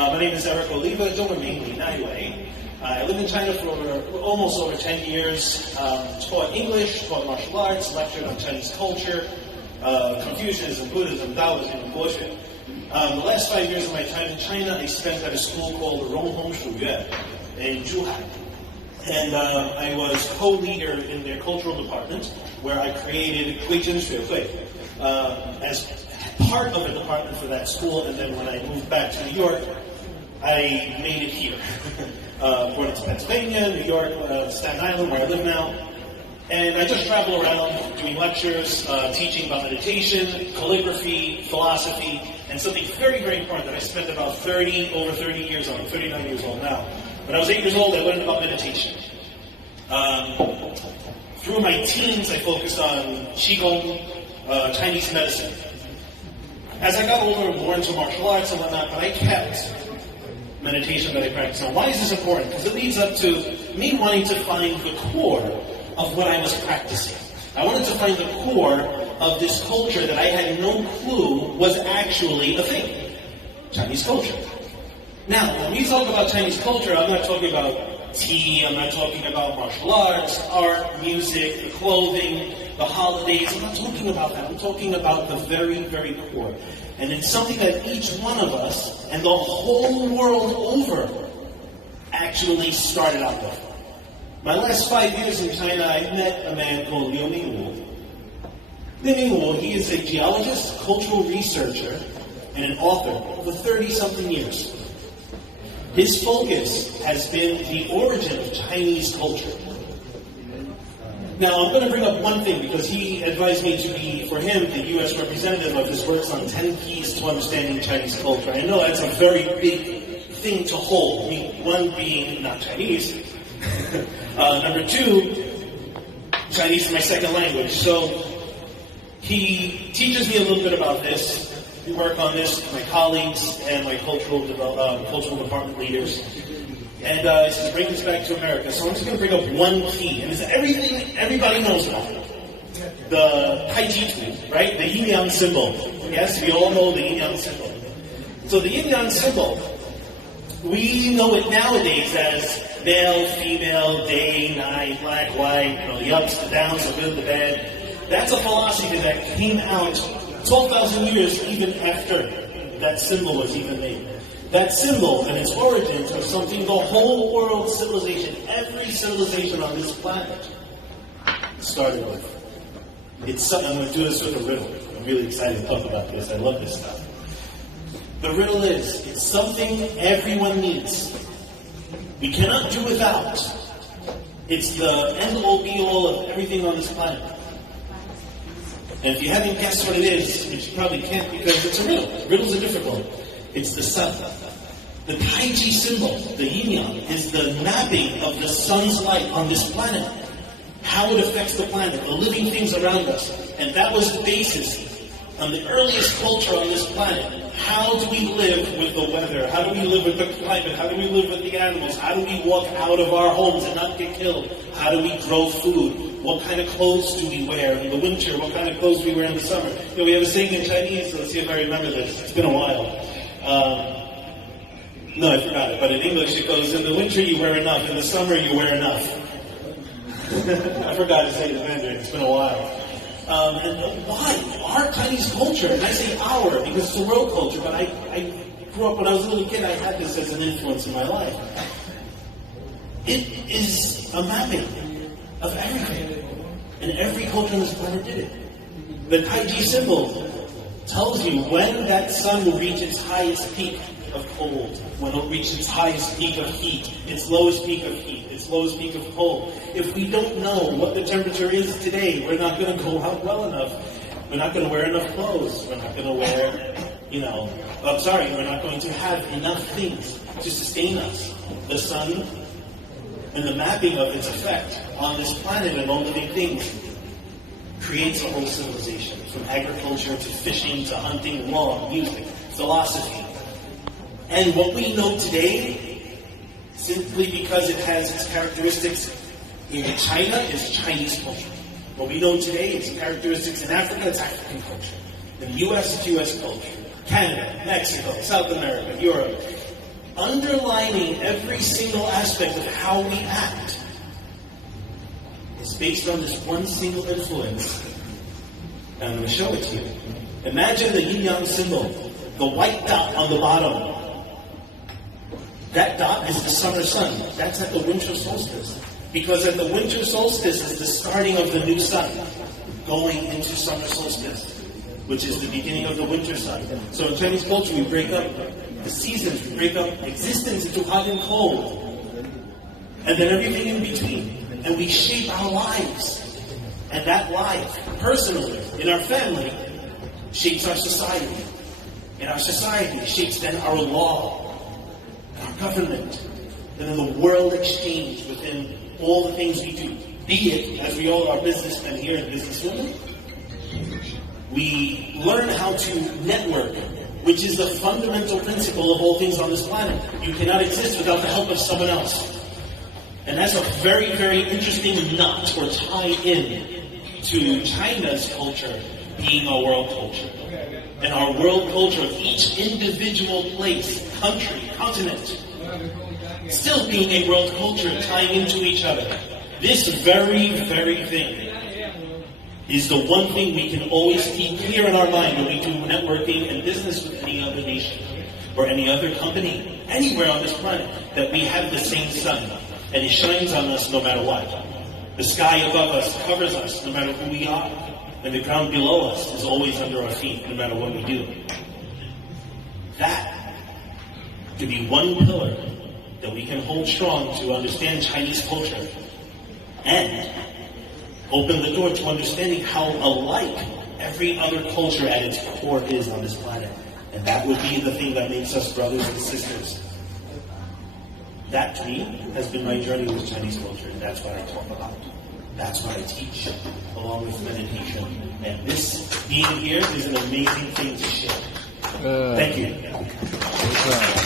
My name is Eric Oliva, mainly Naiwei. I lived in China for almost over 10 years, taught English, taught martial arts, lectured on Chinese culture, Confucianism, Buddhism, Taoism, and Guoxue. The last 5 years of my time in China, I spent at a school called Ronghong Shuyue in Zhuhai. And I was co-leader in their cultural department, where I created Guizhen Xuehui as part of a department for that school. And then when I moved back to New York, I made it here. Brought it to Pennsylvania, New York, Staten Island, where I live now. And I just travel around doing lectures, teaching about meditation, calligraphy, philosophy, and something very, very important that I spent about over 30 years on. I'm 39 years old now. When I was 8 years old, I learned about meditation. Through my teens, I focused on Qigong, Chinese medicine. As I got older, more into martial arts and whatnot, but I kept meditation that I practiced. Now, why is this important? Because it leads up to me wanting to find the core of what I was practicing. I wanted to find the core of this culture that I had no clue was actually a thing. Chinese culture. Now, when we talk about Chinese culture, I'm not talking about tea, I'm not talking about martial arts, art, music, the clothing, the holidays. I'm not talking about that. I'm talking about the very, very core. And it's something that each one of us and the whole world over actually started out with. My last 5 years in China, I met a man called Liu Mingwu. Liu Mingwu, he is a geologist, cultural researcher, and an author over 30-something years. His focus has been the origin of Chinese culture. Now, I'm going to bring up one thing because he advised me to be, for him, the U.S. representative of his works on 10 keys to understanding Chinese culture. I know that's a very big thing to hold. One being not Chinese. Number two, Chinese is my second language. So he teaches me a little bit about this. We work on this with my colleagues and my cultural department leaders. And he says, bring this back to America. So I'm just going to bring up one key. And it's everything everybody knows about. The Tai Chi tool, right? The yin-yang symbol. Yes, we all know the yin-yang symbol. So the yin-yang symbol, we know it nowadays as male, female, day, night, black, white, the ups, the downs, the good, the bad. That's a philosophy that came out 12,000 years even after that symbol was even made. That symbol and its origins are something the whole world civilization, every civilization on this planet started with. I'm going to do this with a riddle. I'm really excited to talk about this. I love this stuff. The riddle is, it's something everyone needs. We cannot do without. It's the end-all, be-all of everything on this planet. And if you haven't guessed what it is, which you probably can't because it's a riddle. Riddles are difficult. It's the sun. The Tai Chi symbol, the yin-yang, is the mapping of the sun's light on this planet. How it affects the planet, the living things around us. And that was the basis on the earliest culture on this planet. How do we live with the weather? How do we live with the climate? How do we live with the animals? How do we walk out of our homes and not get killed? How do we grow food? What kind of clothes do we wear in the winter? What kind of clothes do we wear in the summer? We have a saying in Chinese, so let's see if I remember this. It's been a while. No, I forgot it. But in English it goes, in the winter you wear enough, in the summer you wear enough. I forgot to say the Mandarin. It's been a while. And why? Our Chinese culture, and I say our because it's a world culture, but I grew up when I was a little kid, I had this as an influence in my life. It is a mapping of everything. And every culture on this planet did it. The Tai Chi symbol tells you when that sun will reach its highest peak of cold, when it'll reach its highest peak of heat, its lowest peak of heat, its lowest peak of cold. If we don't know what the temperature is today, we're not going to go out well enough. We're not going to wear enough clothes. We're not going to wear, we're not going to have enough things to sustain us. The sun and the mapping of its effect on this planet and all living things creates a whole civilization, from agriculture to fishing to hunting, law, music, philosophy. And what we know today, simply because it has its characteristics in China, is Chinese culture. What we know today, its characteristics in Africa, it's African culture. In the U.S., it's U.S. culture. Canada, Mexico, South America, Europe. underlining every single aspect of how we act is based on this one single influence. And I'm going to show it to you. Imagine the yin-yang symbol, the white dot on the bottom. That dot is the summer sun. That's at the winter solstice. Because at the winter solstice is the starting of the new sun, going into summer solstice, which is the beginning of the winter sun. So in Chinese culture, we break up the seasons, we break up existence into hot and cold, and then everything in between. And we shape our lives. And that life, personally, in our family, shapes our society. And our society shapes then our law, and our government, and then the world exchange within all the things we do. Be it, as we all are businessmen here and businesswomen, we learn how to network, which is the fundamental principle of all things on this planet. You cannot exist without the help of someone else. And that's a very, very interesting knot or tie-in to China's culture being our world culture. And our world culture of each individual place, country, continent, still being a world culture tying into each other. This very, very thing is the one thing we can always keep clear in our mind when we do networking and business with any other nation or any other company, anywhere on this planet, that we have the same sun, and it shines on us no matter what. The sky above us covers us no matter who we are, and the ground below us is always under our feet no matter what we do. That could be one pillar that we can hold strong to understand Chinese culture and open the door to understanding how alike every other culture at its core is on this planet. And that would be the thing that makes us brothers and sisters. That, to me, has been my journey with Chinese culture, and that's what I talk about. That's what I teach, along with meditation. And this being here is an amazing thing to share. Thank you.